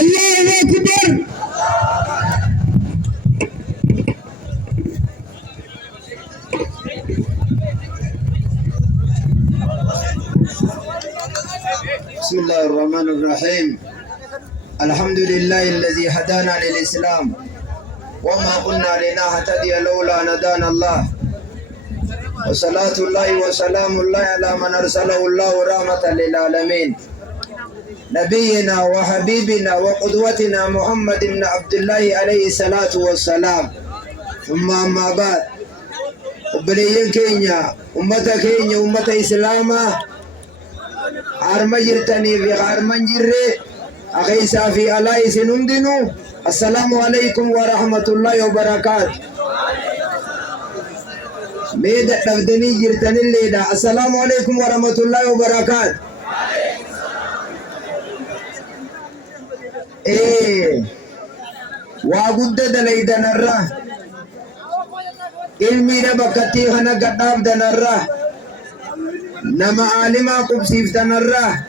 الله أكبر. بسم الله الرحمن الرحيم. الحمد لله الذي هدانا للإسلام وما كنا لنهتدي لولا أن هدانا الله، وصلاة الله وسلام الله على من أرسله الله رحمة للعالمين، نبينا وحبيبنا وقدوتنا محمد بن عبد الله عليه الصلاة والسلام. ثم أما بعد، وبلين كينيا أمة كينيا أمة إسلاما أرمجرتني في أرمجرة أخيسا في الله سنندنو. السلام عليكم ورحمة الله وبركاته. ميدا تفدني جرتني الليلة. السلام عليكم ورحمة الله وبركاته. وأقول دليل نرى ilmi na bakati kana gadab danarra nama alima kubsif danarra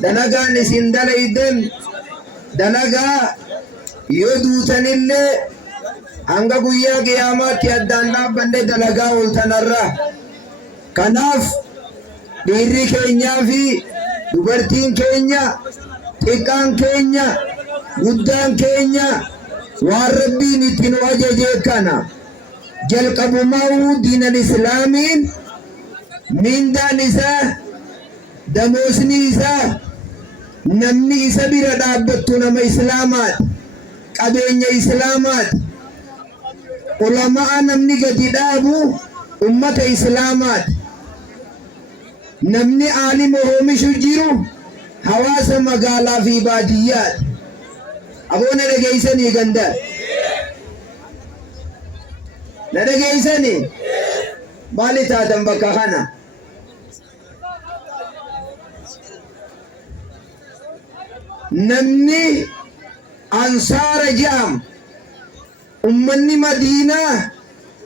danaga nisin dalaiden danaga yodutanille hanga guyya qiyamati addan bande dalaga ultanarra. Kanaaf dhiirri keenya fi dubartiin keenya xiqqaan keenya guddaan keenya waan rabbiin ittiin ajaje kana jalqabumaa diin al-islaamiin mindaan isaa damoosni isaa namni isa bira dhaabbattu nama islaamaati, qabeenya islaamaati, ulamaa namni gadi dhaabu ummata islaamaati, namni aalima oomishu jiru hawaasa magaalaa fi baadiyyaati. Aboona dhageessanii gandaa na dhageessanii maali taatan bakka kana? Namni ansaara jedhamu ummanni Madiinaa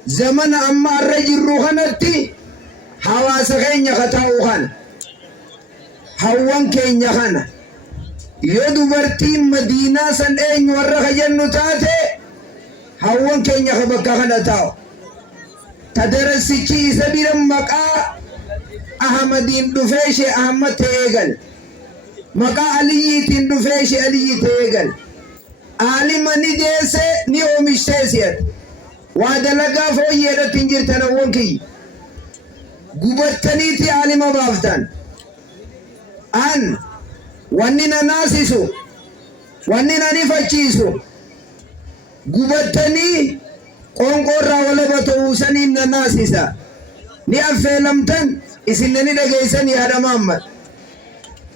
zamana amma irra jirru kanatti hawaasa keenya kataa'u kana, hawwan keenya kana. Yoo dubartiin Madiinaa san eenyu warra kajennu taate hawwan keenya ka bakka kana taa'u. Tadarasichi isa bira maqaa Ahmadiin dhufee ishee Ahmad ta'ee gal, maqaa Aliyyiitiin dhufee ishee Aliyyi ta'ee gal. Aalima ni deesse ni oomishtee si'ate waa dalagaa fooyyeedhatti hin jirtan hawwan kiyya gubattaniiti aalima baaftan. An wanni na naasisu wanni na nifachiisu gubattanii qonqorraa walaba ta'uu saniin na naasisa. Ni affeelamtan isin ni dhageessanii haadha Muhammad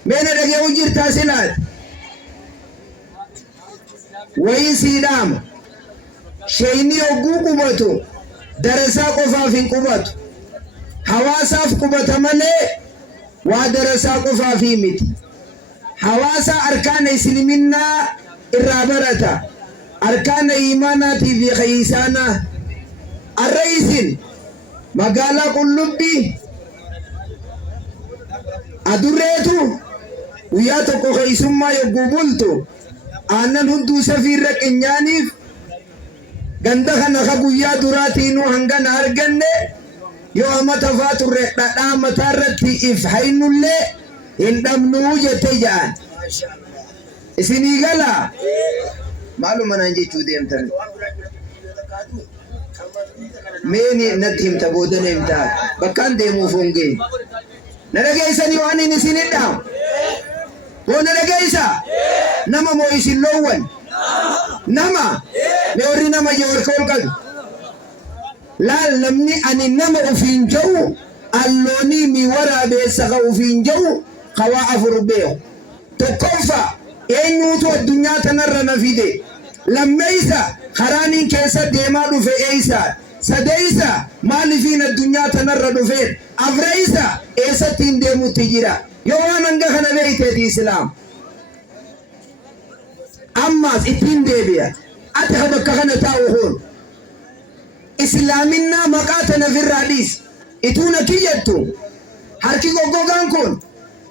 mee na dhagee'uu jirtaa silaati wayii siidhaama sheeyni hogguu qubatu darasaa qofaaf hin qubatu, hawaasaaf qubata malee waa darasaa qofaafii miti. Hawaasa arkaana isliminnaa irraa barata, arkaana iimaanaatii fi khayyisaanaa. Arra isin magaalaa Qullubbii adurreetu guyyaa tokko keeysummaa yogguu bultu aannan hunduu safiirra qinyaaniif ganda kana ka guyyaa duraatiinuu hangana arganne yoo amata faa turre dhadhaa mataarratti if haynullee hin dhabnuu jette ja'an. Isinii galaa maaluma naan jechuu deemtan? Meeni natti himta boodana himtaa bakkaan deemuuf hongee na dhageessanii waan hin isin hidhaamu boo na dhageessa nama moo isin loowwan nama mee warri nama je warka ol qabu laal namni ani nama ufiin ja'u alloonii mi waraabeessa ka ufiin ja'u kawaa afur beeku. Tokkoffa eenyuutu addunyaa tanarra na fide, lammeeysa karaaniin keessa deemaa dhufe eeysaa, sadeeysa maalifiin addunyaa tanarra dhufeen, afreeysa eessattiin deemutti jira. Yoo waan hanga kana beeyteeti islaam ammaas ittiin deebi'a ati ka bakka kana taa'u kun islaaminaa maqaa tana firraa dhiis ituuna kiyyattu harki goggogaan kun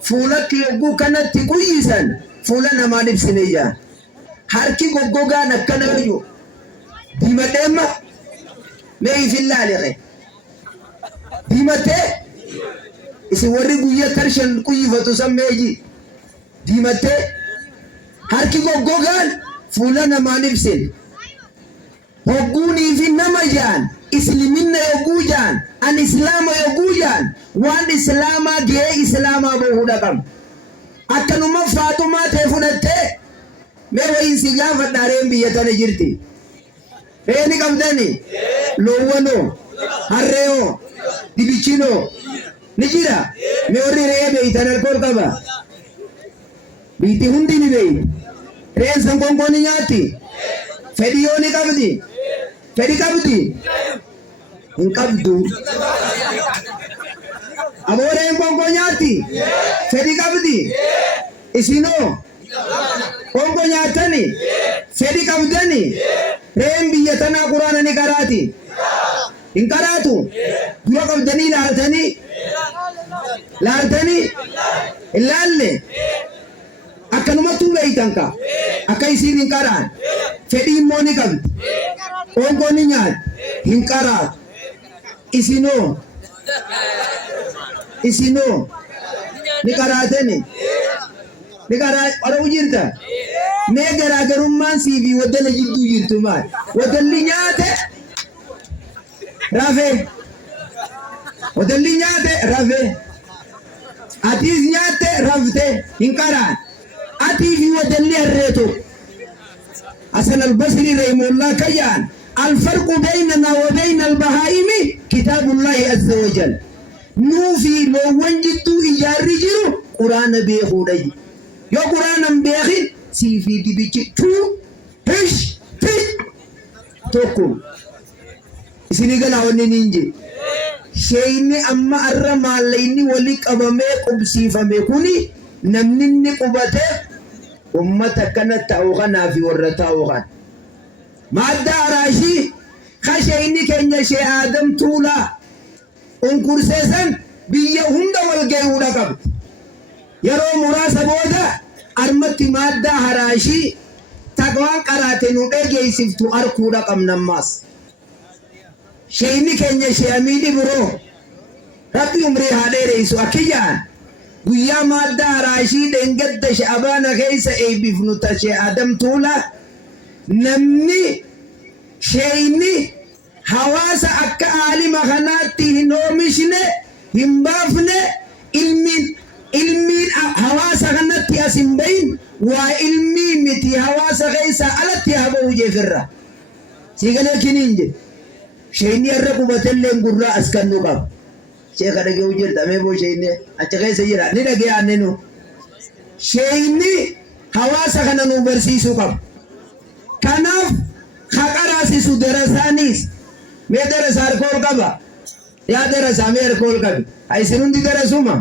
fuulatti yogguu kanatti quyyisan fuula namaan ibsine ijaan. Harki goggogaan akkana jiru. Diimadheemma mee ifin laaliqe. Diimattee isin warri guyyaa tarshan kuyyifatu sammeeji. Diimattee harki goggogaan fuula namaan ibsine. Hogguunii fi nama jaan isliminna yogguu jaan an islaama yogguu jaan waan islaamaa gahee islaamaa bahuudha qabna. Akkanuma Faaxumaa ta'e fudhattee mee wayiin si gaafadhaa reen biyya tana jirti. Reeni qabdani loowwanoo harreeyoo dibichinoo ni jira. Mee warri re'ee beeytan alkool qaba. Biitti hundi ni beeyi. Reen san gongoon ni nyaatti. Fedhi yoo ni qabdi. Fedhi qabdi. Hin qabdu. Abooreen gongo nyaatti. Fedhi qabdi. Isinoo gongo nyaatani. Fedhi qabdani. Reen biyya tanaa quraana ni qaraati. Hin qaraatu. Dura qabdanii laaltanii. Laaltanii. Hin laalle. Akkanumatu beeytan ka. Akka isiin hin qaraan. Fedhi immoo ni qabdi. Gongo ni nyaatti. Hin qaraatu. Isinoo. Isinoo. Ni qaraatani. Ni qaraat. Qora'u jirta. Mee garaagarummaan siifi waddala jidduu jirtu maal? Waddalli nyaate rafee. Waddalli nyaate rafee. Atiis nyaate raftee hin qaraan. Atii fi waddalli harreetu. Hasan al-Basri rahimahullah kayyaan. الفرق بيننا وبين البهائم كتاب الله عز وجل. نوفي لو وجدت إجار جرو قرآن بيخوري. يو قرآن بيخين سيفي دي بيجي تو هش تي توكو. إسيني قال هوني نينجي. شيني أما أرما ليني وليك أبامي قبسيفا ميكوني نمنيني قبته أمتا كانت تاوغانا في ورطاوغان. مادة راشي خشيني كن شيء آدم طولا انكر سيسن بيهند والجيودا قبل يرو مراسة بودا أرمت مادة راشي تقوان قراتنو اجي سفتو أركودا قم نماس شيني كن شيء أميني برو ربي عمري هذا رئيسو أكيان ويا مادة راشي دنجد شعبانا خيسا اي بفنوتا شيء آدم طولا namni sheyni hawaasa akka aalima kanaatti hin oomishne hin baafne ilmiin hawaasa kanatti as hin bahin waa ilmii miti hawaasa keessa alatti habahu jeefirra siigalee kiniin je sheyni irra qubatelleen gurraa as kannu qaba sheeka dhagee jirta mee boo sheyni achi keessa jira ni dhagee annenu sheyni hawaasa kana nu barsiisuu qaba. Kanaaf haqaraasisu darasaanis mee darasa alkool qaba yaa darasa mee alkool qabe isin hundi darasuma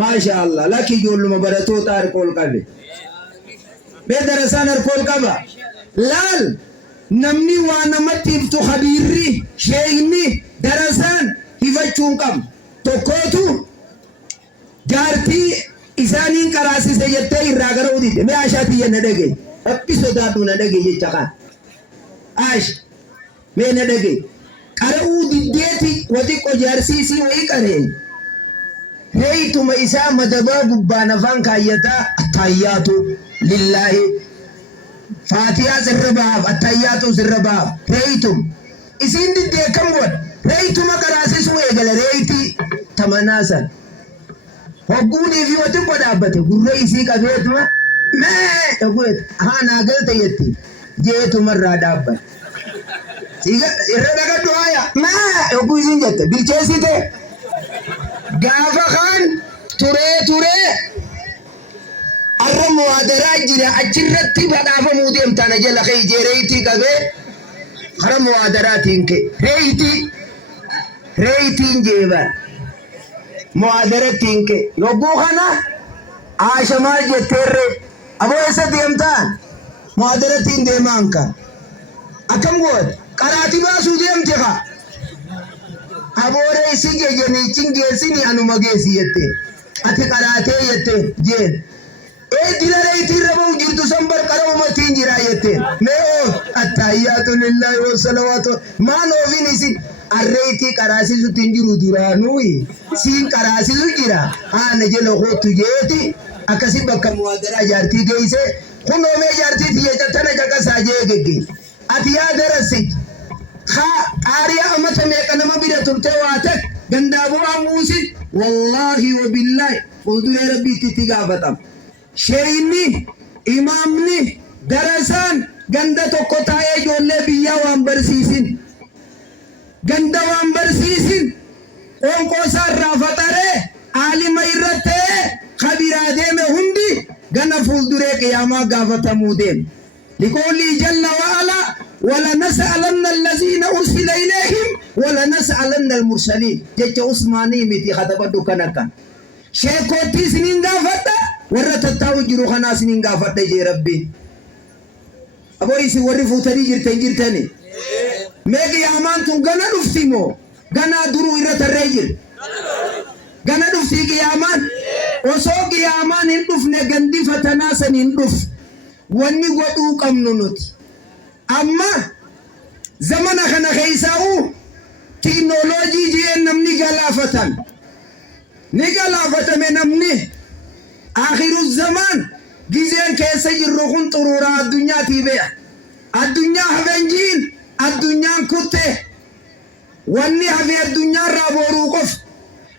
maasha Allah lakki ijoolluma baratoota alkool qabe mee darasaan alkool qaba laal namni waa namatti hiftu habiirri sheeyni darasaan hifachuun qabu tokkootu jaartii isaaniin qaraasise jettee irraa gara udite mee ashaati yenna dhagee Episode adu na dage jecha kan. Ash me na dage. Qara'uu diddeeti wati qojaarsiisii wayii qareen. Reeytuma isaa madabaa gubbaan afaan kaayyataa attayyaatu lillaahi. Faatiyaa sirra bahaaf attayyaatu sirra bahaaf. Reeytum isiin diddee kam godha. Reeytuma qaraasisuu eegala reeytii tamanaasan. Hogguunii fi wati qodhaabbate gurra isii qabeetuma. Mee dhaguut haanaa galta yetti jeetu marraa dhaabban. Irra dhagadhu haaya mee dhaguu isin jette bilcheessite gaafa kaan turee arra muwaadaraa jira achirratti badhaafamuu deemtaan jala kee jeereeyitii qabee hara muwaadaraatiin kee reeyitiin jeeban muwaadarattiin kee yogguu kana aashamaa jetteerree Abo esa deemtaan muadaratiin deemaan kan akam god qaraati baasu deemte ka aboore isi jejeni cingeesini anuma geesi yette ati qaraatee yette jeen dilaree tirrabuu jirtu sambar qaroo matiin jira yette mee attahiyatu lillahi wa salawatu maan ofin isin arreeti qaraasisu tinjiru duraanui siin qaraasisu jira haana jelo hotu jeeti akasi bakka muwadara jaartii geeyse kunoo mee jaartii tiye tana jaqa saajee ati yaa darasi قاريا أمتى ميكنا ما بيدا ترتواتك جندابو أموسي والله وبالله قلت يا ربي تتقافتم شيني إمامني درسان جندا تقطعي جولة بيا وامبرسيسين جندا وامبرسيسين أنكو سار رافتره عالم إرته خبيرا ديم هندي جنا فولدره قياما قافتمو ديم لقول جل وعلا ولا نسألن الذين أرسل إليهم ولا نسألن المرسلين جت عثماني متي خطبة كنكا شيكوتي سنين غافتا ورتتاو جرو خنا سنين غافتا جي ربي أبو يسي ورفو تري جرتني ميجي أمان تون غنا نفتيمو غنا درو إرت الرجل غنا نفتي أمان وسوق أمان هندف نغندي فتناس هندف واني قدو كم ننوت أما زمن خنا خيساو تكنولوجي جي نمني غلافتن نغلافت من نمني آخر الزمان جيزين كيسا يروخون طرورا الدنيا تيبيع الدنيا هفنجين الدنيا كته واني هفي الدنيا رابورو قف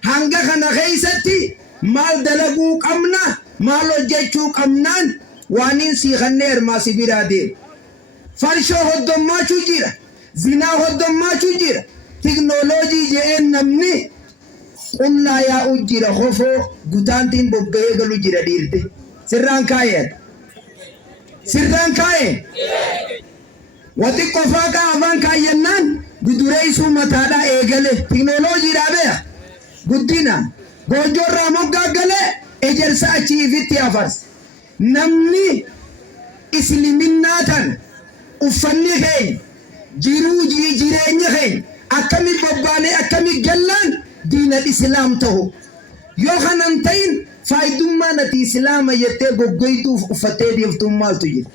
هنگا خنا خيستي مال دلقو قمنا مالو جيچو قمنان وانين سيخنير ما سبيرادين فرشو هدوماچو جيرا زنا هدوماچو جيرا تكنولوجي جئن نمني قلنا يا أجيرا خوفو قطانتين ببقية قلو جيرا ديرتي سران كاين واتي قفاكا أفان كاينان قدريسو متادا ايقلي تكنولوجي رابع قدنا قوجو رامو قاقلي اجرسا چيفتي افرس نمني اسلمناتن uffanni keenya jiruu jireenyi keenya akkami babbaanee akkami gallaan diina islaam ta'u yoo kanan ta'in faayidummaa nati islaama jettee goggoytuuf uffattee deemtuun maaltu jira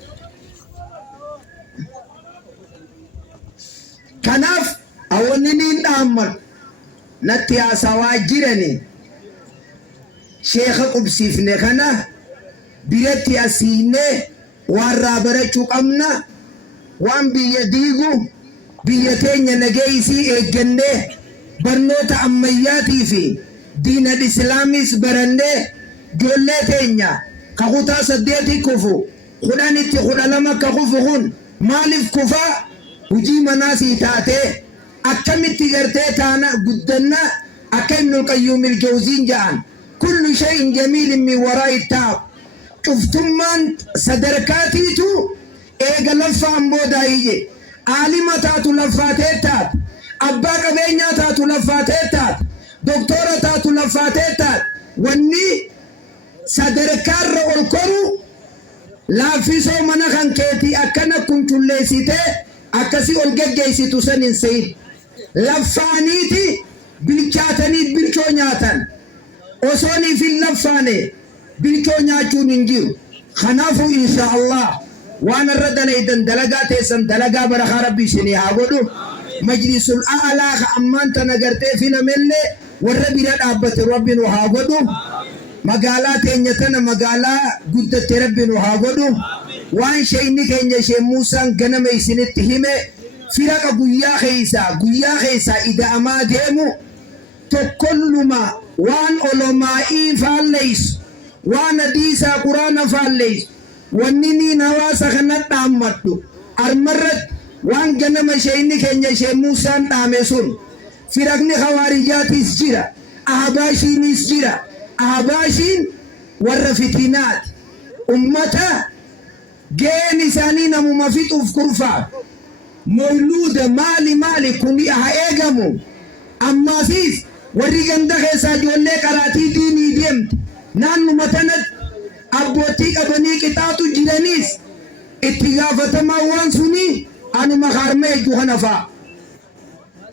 kanaaf awwanni niin dhaamman natti haasawaa jirani sheekha qubsiifne kana biratti asiinee waan barachuu qabna وان بيديغو بيتين نجيسي اجنده برنوتا امياتي في دين الاسلامي سبرنده جولتين كغوتا سديتي كفو خدانيتي خدالما كغفهون مالف كفا وجي مناسي تاتي اكمتي غرتي تانا قدنا اكمن القيوم الجوزين جان كل شيء جميل من وراء التاب شفتم من صدركاتي تو ايغا لفان بودايجي عالمة تاتو لفاتيتات أبا قبينيا تاتو لفاتيتات دكتورة تاتو لفاتيتات واني صدركار الكرو لا فيسو منخان كيتي أكنا كنتو ليسيتي أكسي الجيسي تسنين سيد لفانيتي بالكاتني بالكو نياتن وصوني في اللفاني بالكو نياتو ننجيو خنافو إن شاء الله وانا ردنا إذن دلقات إسان دلقا برخا ربي سني هاقودو مجلس الأعلى أمان تنقرتي فينا ملي والربي رد أبت ربي نهاقودو مقالات إنيتنا مقالا قدت ربي نهاقودو وان شيني كيني شي موسى قنم إسان اتهمي فرق قويا خيسا إذا أما ديمو تكل ما وان علمائي فالليس وان ديسا قرآن فالليس ونني نواسا خنات عمتو أرمرت وان جنم شيني كنجا شي موسى نامسون فرقني خوارجات اسجرا أهباشين اسجرا أهباشين والرفتينات أمتا جين سانين ممفيت افكرفا مولود مالي كوني أهيجمو أما سيس ورقن دخيسا جولي قراتي ديني ديمت نانو متنت أبوتي أبني كتاتو جيرانيس اتغافة ما وان سني أنا مخارمي جوهنفا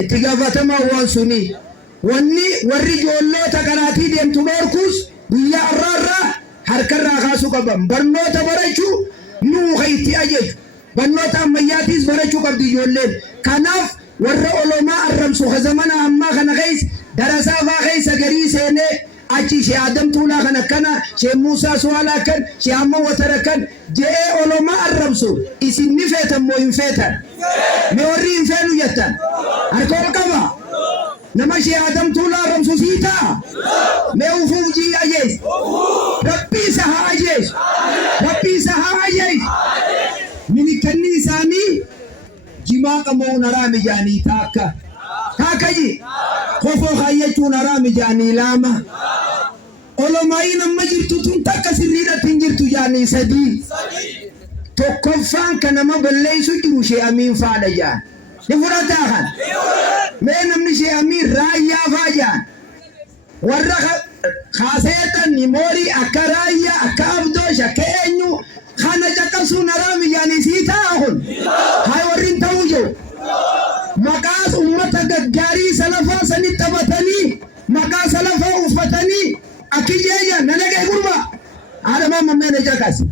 اتغافة ما وان سني واني ورجو الله تقراتي ديم تباركوس ويا الرارة harkarraa kaasuu qaban. Barnoota barachuu nuu itti ajaju. Barnoota ammayyaatis barachuu qabdi ijoolleen. Kanaaf warra olomaa arrabsu zamana ammaa kana keessa darasaa fa'aa keessa garii seenee achi Sheekh Adam Tuulaa kan akkana, Sheekh Muusaa Suwaalaa kan, Sheekh Amman Watara kan jedhee olomaa arrabsu isin ni feetan moo hin feetan? Mee warri hin feenu jettan harka ol qaba. Nama Sheekh Adam Tuulaa arrabsu sii ta'a? Mee ufuuf jii ajees. Rabbi isa haa ajees. Rabbi isa haa ajees. Milikanni isaanii jimaa qamuun haraami jaanii taakka. Taakkaji kofoo kayyachuun haraami jaanii lama. Olomaayii nama jirtu tun takka sirriidhatti hin jirtu jaanii sadii. Tokkoffaan kan nama balleessu jiru Sheekh Amiin faadha jaan. Ni fudhataa kan? Mee namni Sheekh Amiin raayyaa faa jaan. Warra kaaseetan ni moorii akka raayyaa akka abdoosh akka eenyu kana caqasuun haraami jaanii sii ta'a kun. Haa warri ta'uu jiru. Maqaa ummata gaggaarii salafaa sanii taphatanii maqaa salafaa uffatanii akkijeeja nalagee gurba. Haadhamaa mammeen caqas.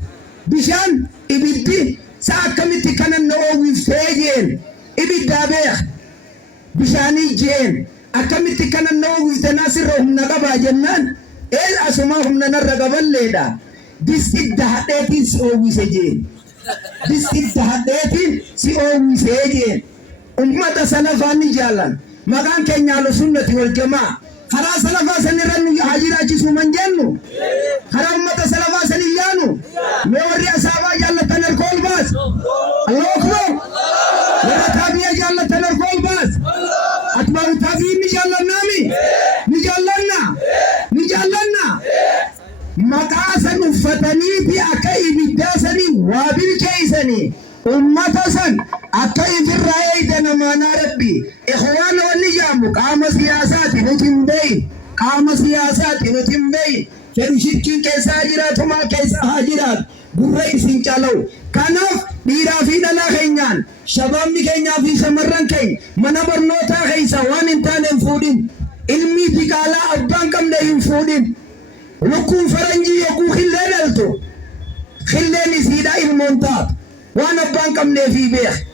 Bishaan ibiddi saa akkamitti kanan na oowwiftee jeen ibiddaa beek. Bishaanii jeen akkamitti kanan na oowwifte naasirra humna qabaa jennaan asumaa humna narra qaballeedha. Dis idda hadheetiin si oowwise jeen. Dis idda hadheetiin si oowwise jeen. Ummata salafaa ni jaalan. Maqaan keenya Ahlusunnati wal Jamaa. Karaa salafaa sanirra nu haa jiraachisuu man jennu. Karaa ummata salafaa sanii yaanu. Mee warri asaabaa jaallatan harka ol baas. Allahu Akbar. Warra taabiyaa jaallatan harka ol baas. Atbaaru taabiin ni jaallannaami. Ni jaallanna. Ni jaallanna. Maqaa san uffatanii fi akka ibiddaa sanii waa bilcheeysanii. Ummata san akka ifirraa eeydan amaanaa Rabbi. Ikhwaana wanni jaamu qaama siyaasaati nuti hin beeyin. Qaama siyaasaati nuti hin beeyin. Fedhu shirkiin keessaa jiraatu maa keessaa haa jiraatu. Gurra isin calawu. Kanaaf dhiiraa fi dhalaa keenyaan shabaabni keenyaa fi shamarran keenya mana barnootaa keessa waan hin taane hin fuudhin. Ilmii diqaalaa abbaan qabne hin fuudhin. Lukkuun faranjii yogguu khillee dhaltu. Khilleen isiidha ilmoon taatu. Waan abbaan qabnee fi beek.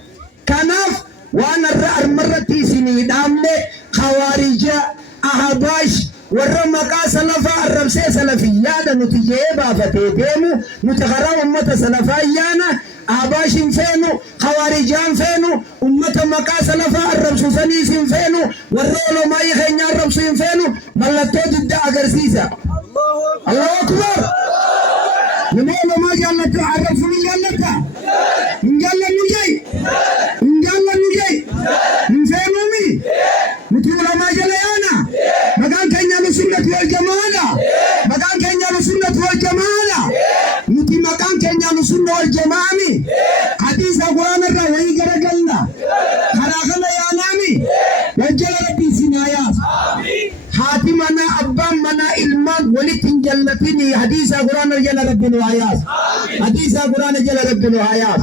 Kanaaf waan armarratti isinii dhaamne Khawaarija, Ahbaash warra maqaa salafaa arrabsee salafiyyaadha nuti jee baafatee deemu nuti karaa ummata salafayyaana Ahbaash hin feenu, Khawaarijaa hin feenu, ummata maqaa salafaa arrabsu saniis hin feenu, warra olomaayii keenya arrabsu hin feenu. Mallattoo diddaa agarsiisa. Allahu Akbar. Nama olomaa jaallatu arrabsu ni jaallata. Injallannu jay. Injallannu jay. Infeenumi. Nuti ulamaa jala yaana. Maqaan keenya Ahlusunnati wal Jamaadha. Maqaan keenya Ahlusunnati wal Jamaadha. Nuti maqaan keenya Ahlusunna wal Jamaami. Hadiisa Quraanarraa wayii garagalla. Karaa kana yaanaami. Wajjala Rabbii sinaa yaas. Haati mana abbaan mana ilmaan walitti hin jallatini. Hadiisa Quraana jala Rabbi nu hayaas. Hadiisa Quraana jala Rabbi nu hayaas.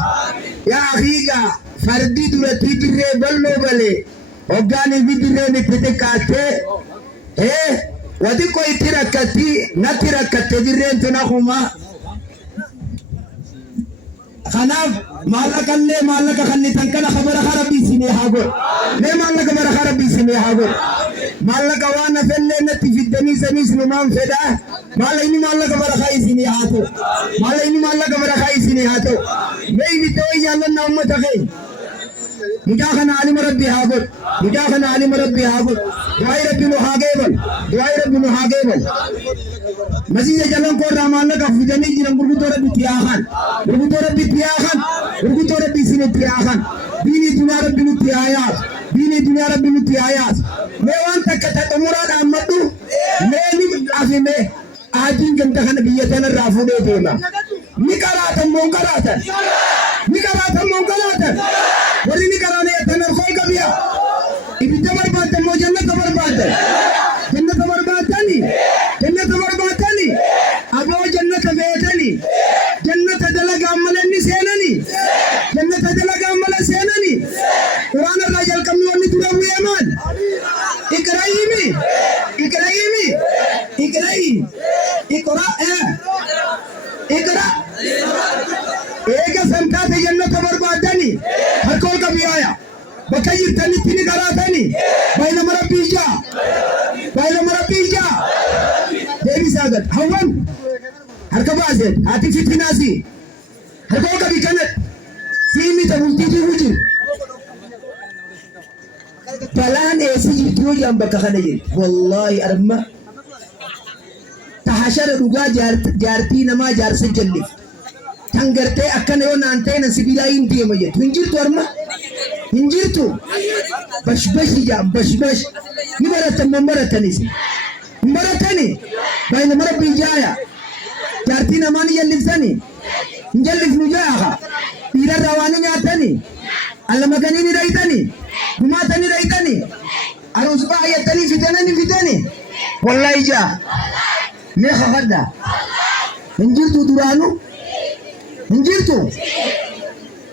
Yaa akhiiga fardi duratti dirree bal'oo balee hoggaanii fi dirreen itti xiqqaattee wati ko itti rakkatti natti rakkatte dirreen tun akkuma. Kanaaf maallaqa kannitan kana kabara Rabbii isinii haa godhu. Mee maallaqa bara Rabbii isinii haa godhu. Maallaqa waan hafallee natti fiddanii saniis numaan fedhaa. Maallaqni maallaqa barakaa isinii haa ta'u. Maallaqni maallaqa barakaa isinii haa ta'u. Mee ibidda wayii jaallannaa uummata keenya. Mucaa kana alima Rabbii haa godhu. Mucaa kana alima Rabbii haa godhu. Du'aayi Rabbi nu haa geebal. Du'aayi Rabbi nu haa geebal. Masjiida jalan koorraa maallaqa fidanii jiran gurguddoo Rabbitti yaakan. Gurguddoo Rabbitti yaakan. Gurguddoo Rabbi isinitti yaakan. Diinii dunyaa Rabbi nutti haa yaatu. Diinii dunyaa Rabbi nutti haa yaatu. Mee waan takka xumuraadhaan maddu mee ni afime adiin ganda kana biyya tanarraa fuudhee deema. Ni qaraatan moo qaraatan? Ni qaraatan moo qaraatan? Warri ni qaraane tanar koo gabiya. Ibidda barbaaddan moo jannata barbaaddan? Jannata barbaadani. Jannata barbaadani. Aboo jannata feetani. Jannata dalagaa malee ni seenani. Jannata dalagaa malee seenani. Quraanarraa jalqabni wanni dura bu'ee maal? Iqra'i. Iqra eega santaate jannata barbaadani harkool qabiyaaya bakka jirtanitti ni qaraatani baay'inama rabbii jaa deebisaa gad hawwan harka baaseet haati fitinaasi harkool qabi kana fiimi tabultiitii hujin balaan eessi jirti yoo jaan bakka kana jiru wallaahi arma tahashara dhugaa jaartii namaa jaarsa jallif tan gartee akkana yoo naan ta'e na sibiilaa hin deema jettu hin jirtu arma hin jirtu bashbashi jaan bashbash ni baratan mambaratanis hin baratani baay'inama rabbii jaaya jaartii namaa ni jallifsani hin jallifnu jaaha dhiirarraa waan nyaatani allamaganii ni dhaytani gumaatani dhaytani aruus baay'atanii fitani wallahi jaa mee kakadda hin jirtu duraanu hin jirtu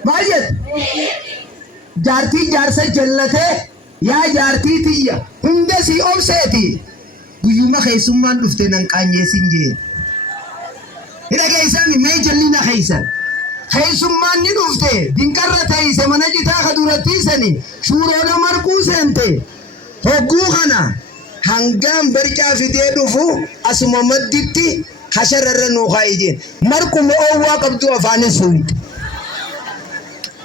baay'et jaartii jaarsa jallatee yaa jaartii tiyya hunda si obseeti guyyuma keessummaan dhufte nan qaanyeessin jee hidha keessan mee jallina keessan keessummaan ni dhufte dinqarra teeyse mana citaa ka durattiisani shuuroona marquu seente hogguu kana hangam barcaa fidee dhufu asuma madditti hashararra nuukaa ijeen marquma oowwaa qabdu afaanin suuyite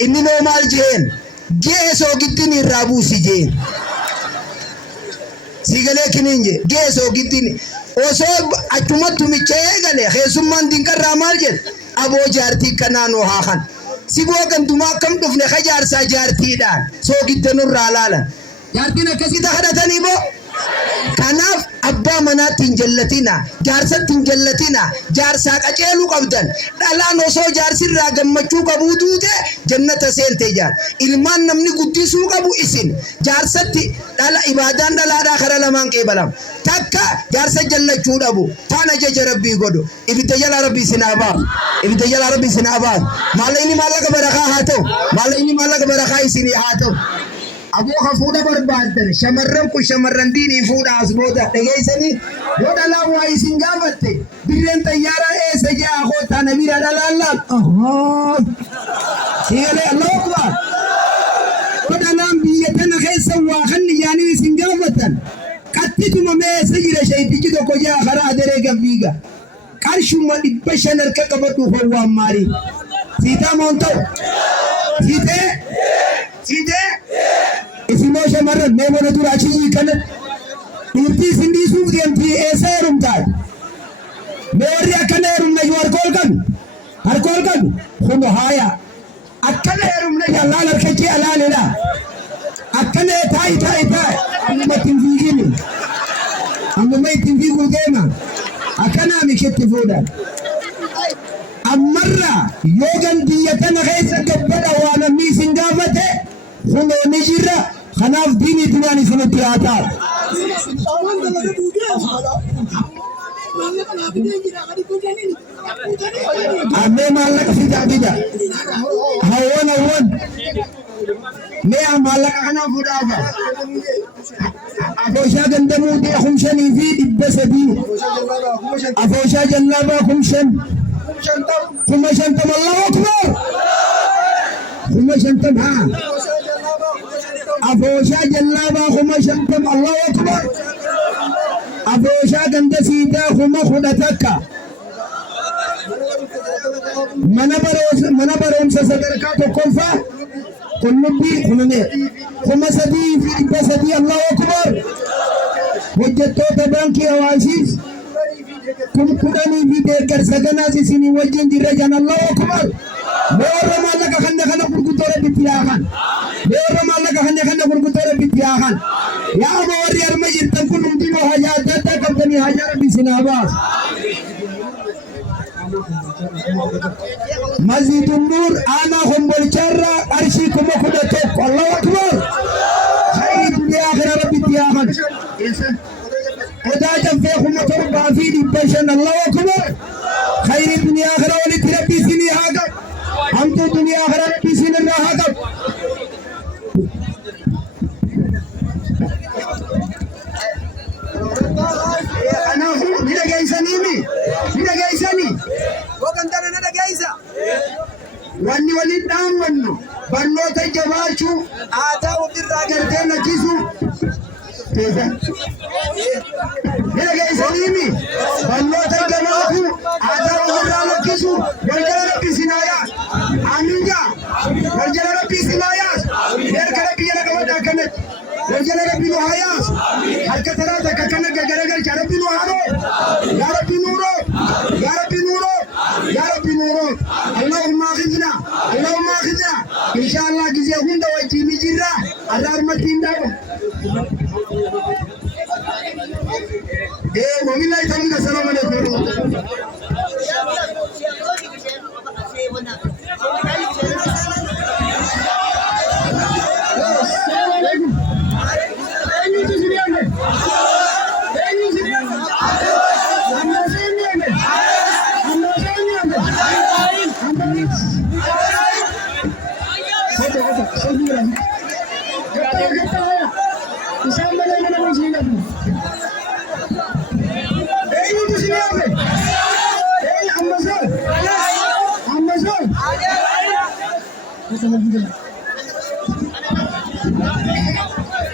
inni noo maal jeen geesoo gittin irraa buusi jeen sigalee kiniin je geesoo gittin osoo achumatti micha eegale keessummaan dinqarraa maal jedhe aboo jaartii kanaa noo haakan si boogantumaa akkam dhufne ka jaarsaa jaartiidhaan soo gittanurraa laalan jaartiin akkasita kadhatanii boo kanaaf abbaa manaatti hin jallatina jaarsatti hin jallatina jaarsaa qaceeluu qabdan dhalaan osoo jaarsirraa gammachuu qabuu duute jannata seente jaar ilmaan namni guddisuu qabu isin jaarsatti dhala ibaadaan dhalaadhaa kara lamaan qeebalam takka jaarsa jallachuu dhabu taan ajaja rabbii godhu ibidda jala rabbii sinaa baaf maalla inni maallaqa barakaa haa ta'u maalla inni maallaqa barakaa isinii haa ta'u aboo hafuudha barbaadan shamarran kun shamarran diinii fuudha as booda dhageessanii yoo dhalaan waa isin gaafatte birreen xayyaaraa eessa jaa hootaa nabira dhalaallaan sigalee allahu akbar yoo dhalaan biyya tana keessa waa kan yaanii isin gaafatan qattituma meessa jira shaytichi tokko jaa karaa aderee gaffiiga qarshuma 500 harka qabadhu howwaan maarii siitaa moon ta'u siitee isinoo shamarran mee mana dura achii kana dhiirtii isin dhiisuuf deemtii eessa heerumtaa mee warri akkana heerumna yoo harkool qabu hundo haaya akkana heerumna jallaan harkachee alaalidha akkana taa'i ammuma ittiin fiigini ammuma ittiin fiiguu deema akkanaa mikitti fuudhan ammarra yoo gandiyya tana keessa gabbadha waa namni isin gaafate hundo ni jirra kanaaf diinii duraan isinitti haa taa'u. Amee maallaqa fida hawwan mee maallaqa kanaa fuudhaafa afooshaa gandamuu dee 5,000 fi 300 afooshaa jallaabaa 5,000 Allahu akbar 5,000 haa أفوشا جلابا خما شمتم الله أكبر أفوشا جند سيدا خما خدتك من بروم سسدركات كوفا كل نبي خما سدي في بسدي الله أكبر وجدتو تبانكي أواسيس كم كداني في دير سجنا سيني وجن درجان الله أكبر مورا مالك خند بركوتورة بتياهان مورا مالك خند بركوتورة بتياهان يا أبو وريار مجد تكون دينو حاجات داتا كمتني حاجات بسناباس مسجد النور أنا هم بالشرة أرشيكم كدتك الله أكبر خير الدنيا آخر ربي تياهان وذاك فيكم تربى في دبشن الله أكبر خير الدنيا آخر ولتربي سني هذا हम तो दुनिया भर में किसी ने रहा था أنا هنا جايزة نيمي هنا جايزة ني وكان ترى هنا جايزة wanni waliin dhaammannu barnoota jabaachuu aadaa ofirraa gartee nachisu Nagaisaniimi barnoota jabaachuu aadaa ofirraa nachisu waljala rabbii sinaayaa amiinja waljala rabbii sinaayaa erga rabbii jala qabadhaa kanatti waljala rabbii nu hayaas harka taraata akka kana gagaragalcha rabbii nu haaroo yaa rabbii nuuroo yaa rabbii nuuroo يا ربي نورك اللهم اخذنا ان شاء الله جزيه هند وجيني جرا الار متين دابا ايه مؤمن لا يتمنى السلام عليكم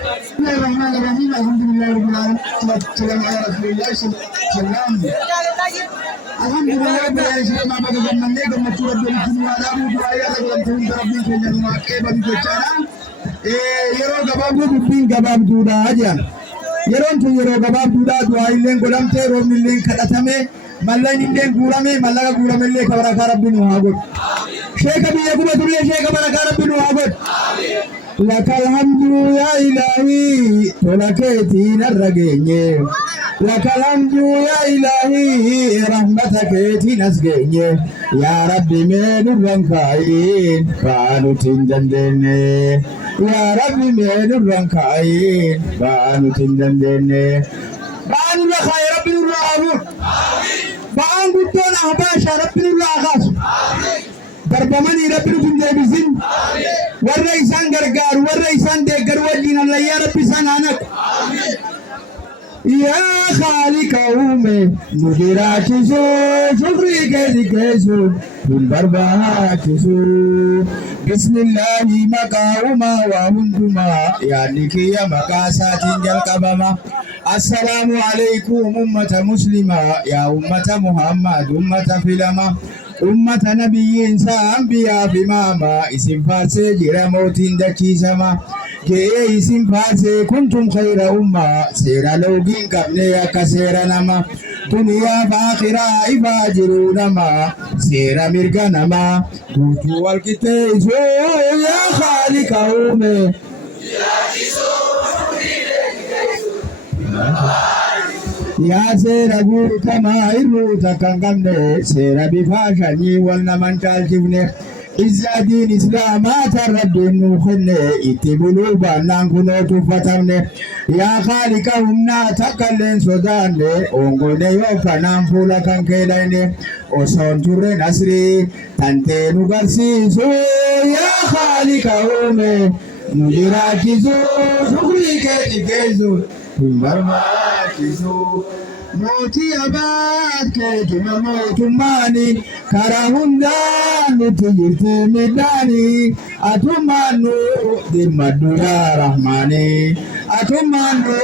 Bismillahirrahmanirrahim. Alhamdulillah rabbil alamin. Wassalamu ala rasulillah sallallahu Alhamdulillah rabbil alamin. Ma baga gammanne gammachuu rabbil alamin wa daabu du'aa rabbil rabbil keenya nu waaqeeba bichaadhaan yeroo gabaabduu dubbiin gabaabduudha jedhan yeroon tun yeroo gabaabduudha du'aa illeen godhamtee roobni illeen kadhatame mallaan illeen guurame mallaqa guurame illee ka barakaa rabbi nu haa godhu sheeka biyya kuma turee sheeka barakaa rabbi nu haa godhu لك الحمد يا إلهي تلكيتين الرجيني لك الحمد يا إلهي رحمتك تنسجيني يا ربي من الرنكاين فانو تندندني يا ربي من الرنكاين فانو تندندني فانو لخير ربي الرحمن فانو تون أحباشا ربي الرحمن دربمني ربي تندبزين والرئيسان غرغار والرئيسان دغر ولين الله يا ربي سنانك يا خالق اومي مديراتشو شكري كيسو بالبرباتشو بسم الله مقاوما وهندما يا لكي يا مقاسات جلقبما السلام عليكم أمة مسلمة يا أمة محمد أمة فلما أمة نبي أنبياء بماما اسم فارسي جرى موتين دكيسما كي اسم فارسي كنتم خير أمة سيرا لوغين كبنيا كسيرا نما دنيا فآخرة إفاجرون ما سيرا مرغا نما توتو والكتيسو يا خالق أمي يا سيرا بورتا ما إروتا كنغمني سيرا بفاشني والنمان تالكفني إذا دين إسلام تردي نوخني إتبلو بانان كنو تفتمني يا خالق همنا تكالين سوداني أنغوني يوكنان فولا كان كيلاني أصون توري نسري تنتين غرسيسو يا خالق همي نجراكيزو شكري كيزو Barbachisu Moti abad keetuma mootummaani karaa hundaan nuti jirti midhaani atumaannu dhimmadhu yaa rahmaani atumaannu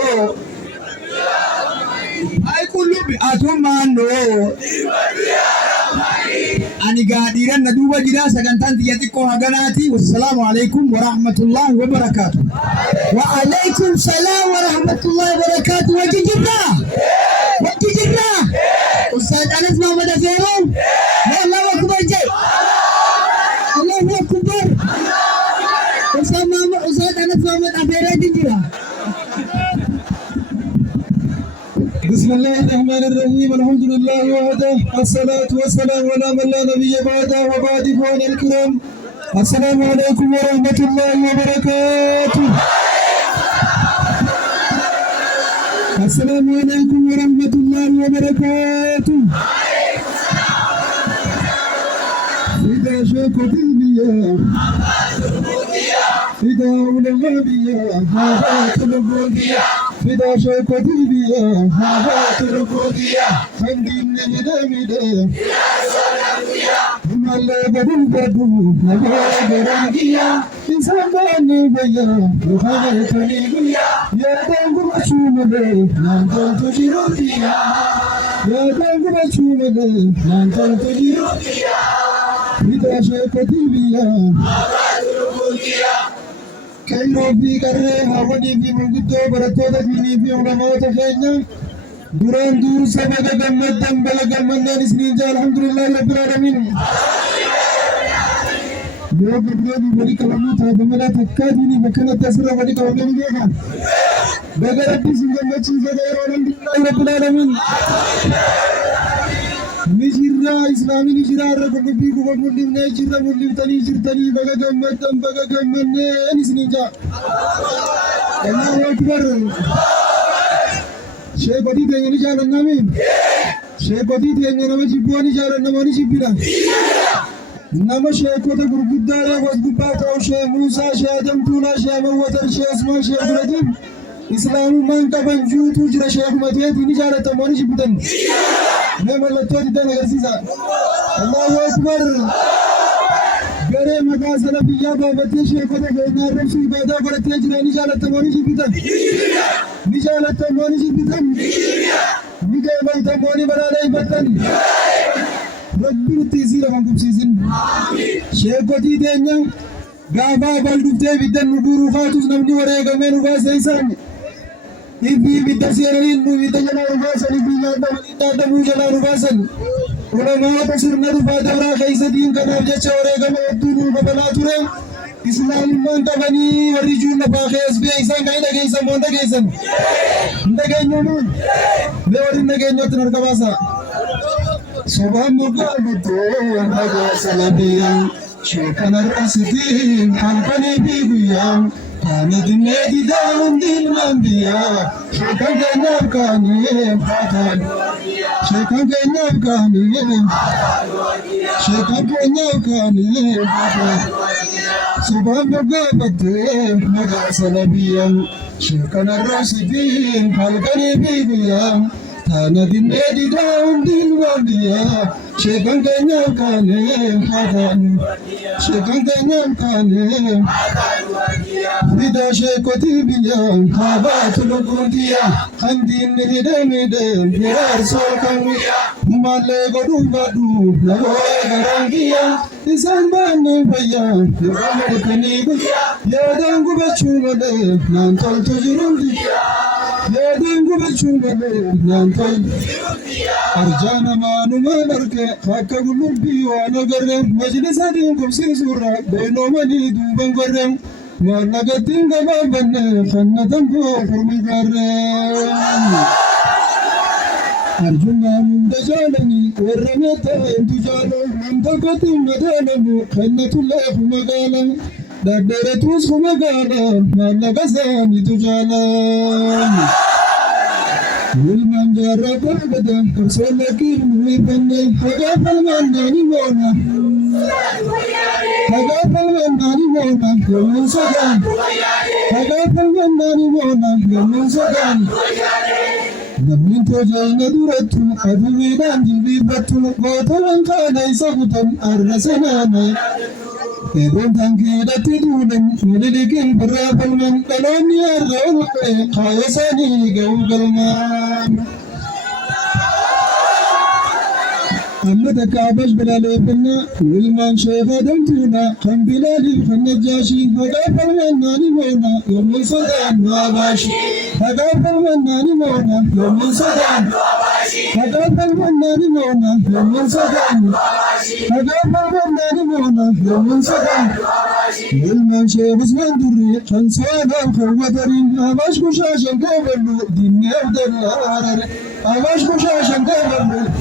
ay kullubi atumaannu dhimmadhu yaa rahmaani ani gaadhiiran na duuba jira sagantaan xiyya xiqqoo haganaati wassalamu alaikum wa rahmatullahi wa barakatuh وعليكم السلام ورحمة الله وبركاته وجيجرا وجيجرا أستاذ أنس محمد أفيرون الله أكبر جاي الله أكبر أستاذ أنس محمد أفيرون جيجرا بسم الله الرحمن الرحيم الحمد لله وحده والصلاة والسلام على من لا نبي بعده وبعد إخواني الكرام السلام عليكم ورحمة الله وبركاته السلام عليكم ورحمة الله وبركاته إذا شكت البيا إذا علم بيا هذا البوديا إذا شكت البيا هذا البوديا من دين مدى مدى malee badin badu nagee garangiya insambani baya buhare kaniya yadangu chumale nangal tujirudiya yadangu chumale nangal tujirudiya vidashe kadibiya magadurudiya kairo bi karre hawani bi mungito baratoda dini bi ulamata kenya duran dur sabaga gammadan balagal mannan isninja alhamdulillah rabbil alamin yo gudani bari kalamu ta bamala takkadini makana tasra bari kalamu ga bagara bisinga machi zada alhamdulillah rabbil alamin nijira islami nijira rabbi bi ko muslim ne jirra muslim tani jirtani baga gammanne isninja Allahu akbar Sheikh Badi Dengani jalan namin. Sheikh Badi Dengani nama jibuani jalan nama ni jibira. Nama Sheikh Kota Gurguddara was Gubata Sheikh Musa Sheikh Adam Tula Sheikh Mawatar Sheikh Asma Sheikh Ibrahim. Islam man kaban jutu jira Sheikh Matiyat ini jalan tamani jibutan. Nama lato di tanah kasisa. Allahu Akbar. Gare maka salafiya babati Sheikh Kota Gurguddara Rasul ibadah berarti jira ini jalan tamani jibutan. Nijalat tamani jibitan Nijay bang tamani banana ibatan Rabbi tizira mangub sizin Sheikh Badi Dengani Gaba baldufte bidan nuburu khatus namni warega menu basa isan Ibi bidasirin nu bidajala rubasan Ibi nada mujala rubasan Ulama pasirna rubada ura kaisa din kanab jacha warega menu babalature Islam man tabani warijun nafakhes be isan kaina kaisa monda kaisan ndage nyono lewari ndage nyot narkabasa subhan muqaddatu ndage salabiyan shekana rasidin halbani biguyam kana dinedi daun din nambiya shekana nabkani fatan shekana nabkani fatan Subhan Gabate, Naga Salabiyan, Shekan Rasidin, Halkani Bibiyan, Tanadin Edi Down Din Wadia, Shekan Kenyam Kane, Hatan, Shekan Kenyam Kane, Vida Shekotibiyan, Kabatulukundia, Kandin Hidamidem, Yar Solkamia, Male Godubadu, Nagoya Garangia, Isan bani baya, yamar kani baya, yadangu bachumale, nantol tujirudiya, yadangu bachumale, nantol arjana manu malarke, hakka gulubi wana garem, majlis adin kumsi surra, beno mani duban garem, malagatin gababanne, khanna tambo kurmi garem. Arjuna munda jalani warrameta entujalo mandakati madalamu khannatullah magala dadaratus magala malagazani tujala Wilman jarraba bada karsolaki muibanne hagafal mandani mona yamun sagan hagafal mandani mona yamun sagan Namni tojana duratu aduwidan jilbibatu gotalan kana isabutan arrasanana Ebon tankidati dudan nilikin barafalman dalani arrawalqe qayasani gawgalman Amma takabash bilalefna wilman Sheikh Adam Tuna kan bilali kan najashi hagafal mannani mona yamun sagan wabashi hagafal mannani mona yamun sagan hagafal mannani mona yamun sagan hagafal mannani mona yamun sagan wilman Sheikh Usman Durri kan sawan khawatarin abash kushashan kabalu dinni abdallah abash kushashan kabalu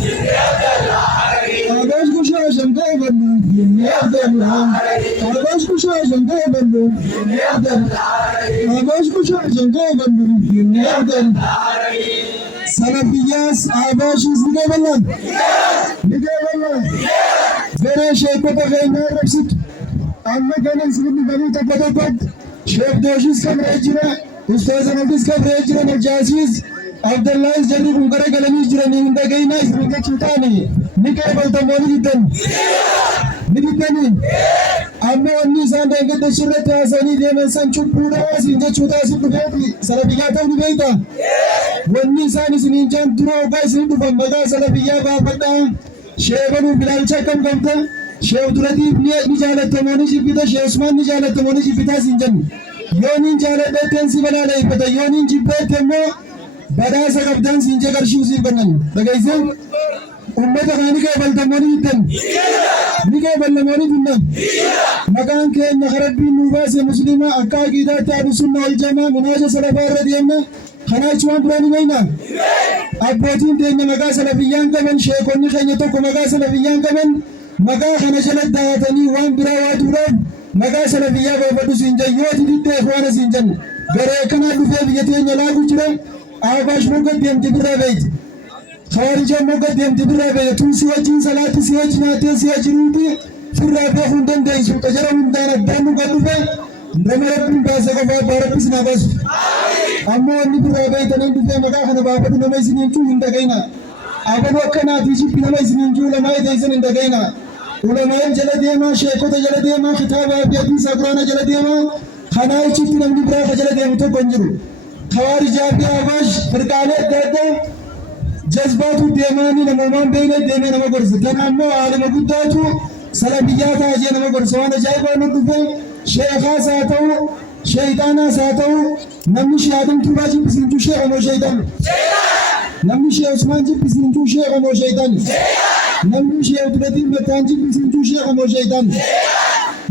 Abash kushashan kabalu dinni abdallah abash kushashan kabalu dinni abdallah abash kushashan kabalu dinni abdallah Salafiyas abash iznigaballah Zere Sheikh Kota Gayna Rapsit Amma ganin sibni bani tapatat Sheikh Doshis kamre jira Ustaz Anabis kamre jira Najasiz Abdullah Jarri Bungare Galami jira Ninda Gayna Isringa Chutani Nikai Baltamoni Jitan Niditani. Amma wanni isaan deeggarta shirratti haasanii deeman san cubbuudha isin jechuudha isin dhufeeti salafiyyaa ta'uu ni beekta. Wanni isaan isiniin jaan dura ogaa isin dhufan maqaa salafiyyaa baafadhaa. Sheebanuu bilaalcha akkam qabda. Sheef duratiif ni jaalattamoo ni jibbita. Sheef Usmaan ni jaalattamoo ni jibbita isin jennu. Yoo niin jaaladheetten si balaaleffata. Yoo niin jibbeette immoo badhaasa qabdan siin jee qarshii siif kennan. Dhageessee ummata kana ni qeebaltamoo ni hittan. Ni qeeballamoo ni tunnan. Maqaan keenya karabbiin nu baase musliima akka aqiidaatti ahlu sunna wal jamaa minaaja salafaa irra deemna. Kana achumaan biraa ni beekna. Abbootiin teenya maqaa salafiyyaan qaban sheekonni keenya tokko maqaa salafiyyaan qaban maqaa kana jala daatanii waan biraa waatuudhaaf maqaa salafiyyaa baafadhu siin jenna. Yoo didittee waan siin jenna. Garee kanaan dhufee biyya teenya laagu jira. Aabaash mogga deemti birraa beeyti. Khawaarijaan mogga deemti birraa beeyti. Tun si wajjin salaatti si wajjin nyaatee si wajjinuuti firraa beekuu hin dandeessu. Tajara hundaan addaan nu kan dhufe nama rabbiin baase qofaa abbaa rabbis naa baasu. Ammoo wanni birraa beeytaniin dhufee maqaa kana baafadhu nama isiniin juu hin dhagayna. Abaluu akkanaatii jibbi nama isiniin juu lamaa teessan hin dhagayna. Ulamaan jala deemaa, sheekota jala deemaa, kitaabaa fi hadiisa quraana jala deemaa. Kanaa achitti namni biraa ka jala deemu tokko hin jiru. Khawaarijaa fi Abaash firqaalee adda addaa jazbaatu deemaanii namoomaan beekne deemee nama gorsa. Kan ammoo haaluma guddaatu salafiyyaa taa'ee nama gorsa. Waan ajaa'ibaa nu dhufe sheekaas haa ta'u, sheeyxaanaas haa ta'u namni shaadin turbaa jibbisiintuu sheekamoo sheeyxaan. Namni shee Usmaan jibbisiintuu sheekamoo sheeyxaan. Namni shee Abdulatiin Mataan jibbisiintuu sheekamoo sheeyxaan.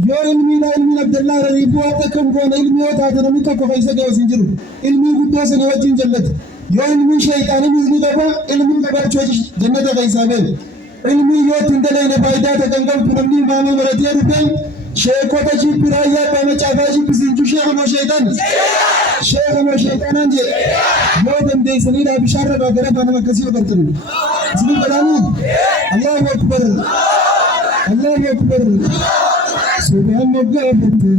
Yoo ilmiin Abdallaa Rariifuu waan akkam goona ilmi yoo taate namni tokko keessa ga'us hin jiru. Ilmii guddoo sana wajjin jallata. Yoo ilmiin sheeyxaanii ni qaba ilmiin qabaachuu jannata keessaa beeku. Ilmii yoo ittiin dalagne faayidaa takkan qabdu namni imaama baratee dhufe sheekota jibbi raayyaa qaama caafaa jibbisiintuu sheekamoo sheeyxaan. Sheekamoo sheeyxaanaan jedhe yoo dandeessaniidhaa bishaan irraa gara baanama akkasii obartanu. Isin badhaanii Allahu Akbar. Allahu Akbar. Subhaan moggaafate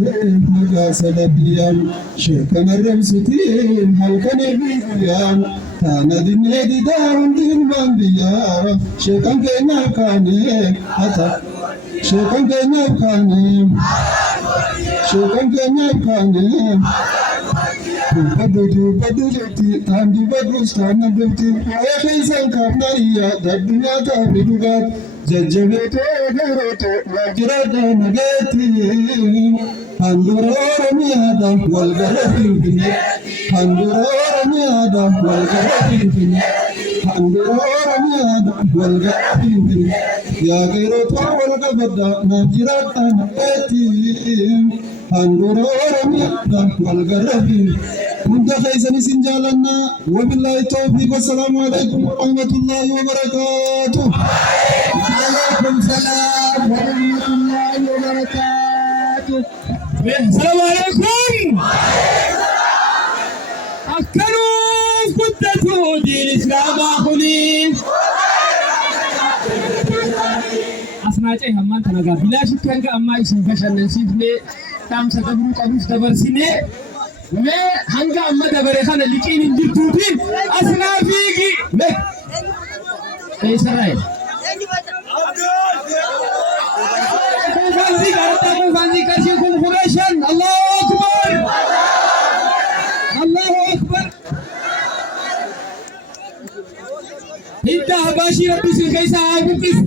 maqaa salafiyaan sheekan arrabsitiin halkan eeguudhaan taana dinnee didaa hundi ilmaan biyyaa sheekan keenyaaf kaane hata sheekan keenyaaf kaane sheekan keenyaaf kaane dubbadhu jetti taan dubbadhus taan nabdabti waa'ee keessan kaafnariyaa addunyaa taa'ee dhugaat jajjabeetoo garootoo waajjiraadhaa nageetti handura Oromiyaadha walgara Finfinnee handura Oromiyaadha walgara Finfinnee handura Oromiyaadha walgara Finfinnee yaa garootoo walgabadhaa naaf jiraadhaa nageetti handura Oromiyaadha walgara Finfinnee. Hunda keessanii sin jaalanna. Wabillahi tawfiq. Wassalaamu alaikum warahmatullahi wabarakatuh. Waalaikum salaam warahmatullahi wabarakatuh. Assalamu alaikum. Akkanuuf guddatu diin islaamaa kuni. Asmaacee hammaan kana gaa bilaashitti hanga ammaa isin bashannansiifnee dhaamsa qabruu qabuuf dabarsinee mee hanga amma dabare kana liqiin hin jirtuutiin asnaa fiigi mee eessarraa kuufansi qarata kuufansi qarshii kun fureeshan Allahu Akbar Allahu Akbar hidda habaashii rabbi sin keessa haa buqqis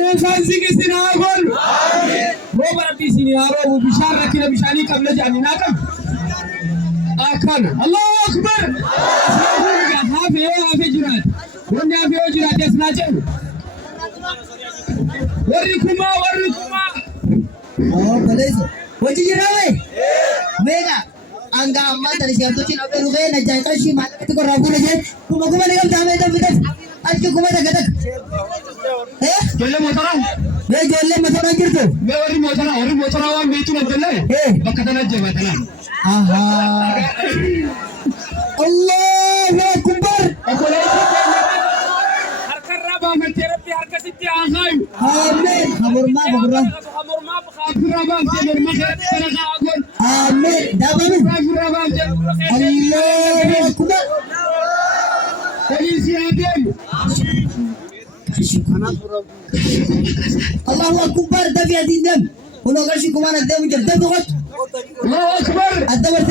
kuufansi kisin haa gon rooba rabbi sin haa roobu bishaan rakkina bishaanii qabna jedhanii naa qabu أكان الله أكبر هافي جرات وني هافي جرات يسناجم وريكما بليس وجي جراوي ميغا أنغا أما تري سيارتو چين أبي روغي نجاي كرشي مالك تكو رابو نجاي كما نيغم تامي تام بيتس أجي كما تغدك جولة موترا مي جولة موترا جرتو مي وري موترا وان بيتو نجلة بكتنا جبتنا الله أكبر harkar rabaa mantee rabbi harka sitti haasayu آمين خبر ما بقرا خبر rabaa jabir makharat saraka agon آمين دابن خبر rabaa jabir الله أكبر polisi adem Allahu Akbar tapi hati dem. Kalau kasih kumana dem jadi tukut. Allahu Akbar. Adabar.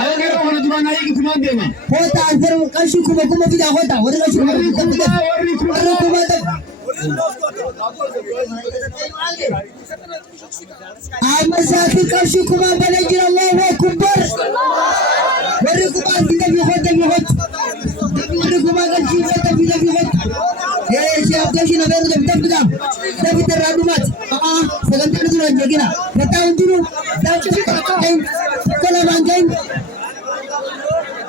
Ayo kita mana cuma naik ke kumanda ni. Kota antar kasih kuma tidak kota. Wari kasih kuma. Wari kuma dem. Ahmad Zakir kasih kuma banajir Allahu Akbar. Wari kuma tidak bihot. Wari kuma kasih tidak bihot. Siap kasih nabi betul. Tapi teradumat. Sekarang itu lagi kena. Ketahuan dulu. Kalau bangkain.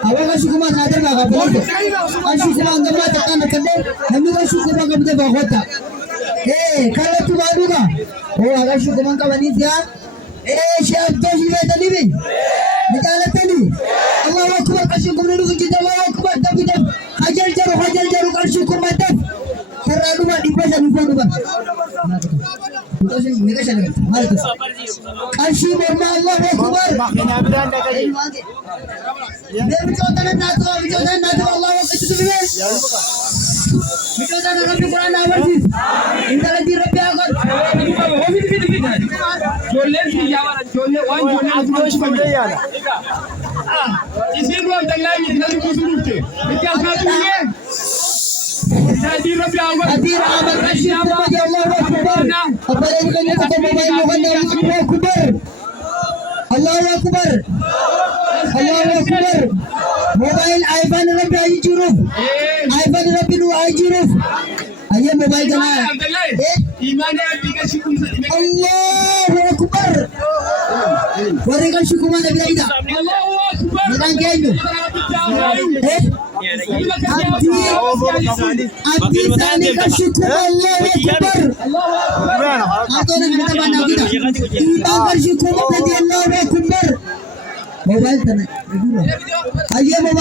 Awak kasih kuma sadar baga boleh. Kasih kuma angkat tekan kende. Kami kasih kuma kende bahota. Kalau tu baru ka. Oh kasih kuma kawan ini ya. Siap kasih betul ni. Bicara tadi. Allahu Akbar kasih kuma dulu kita Allahu Akbar tapi hajar jaru kasih kuma tak. Teradumat di pasar lupa. Kasih berma Allahu Akbar. Bicotan natu Allah kasih tu bebe. Bicotan Rabbi Quran awal. Intala di Rabbi agar. Isi ruang tengah ni nanti kusur tu. Kita satu ni. Hadir Rabbi agar. Hadir amat kasih kepada Allahu Akbar. Apa yang kena kita mobile Allahu Akbar. Allahu Akbar. Allahu Akbar. Mobile iPhone Rabbi ayi juruf. iPhone Rabbi lu ayi juruf. Ayo mobile kena. Iman yang tiga syukur. Allahu Akbar. Berikan syukur mana bila kita. Allahu Akbar. Bukan kau. Abdi tani syukur Allahu Akbar. Atau nak kita mana kita. Iman syukur Allahu Akbar. Mobile kena. Ayo mobile.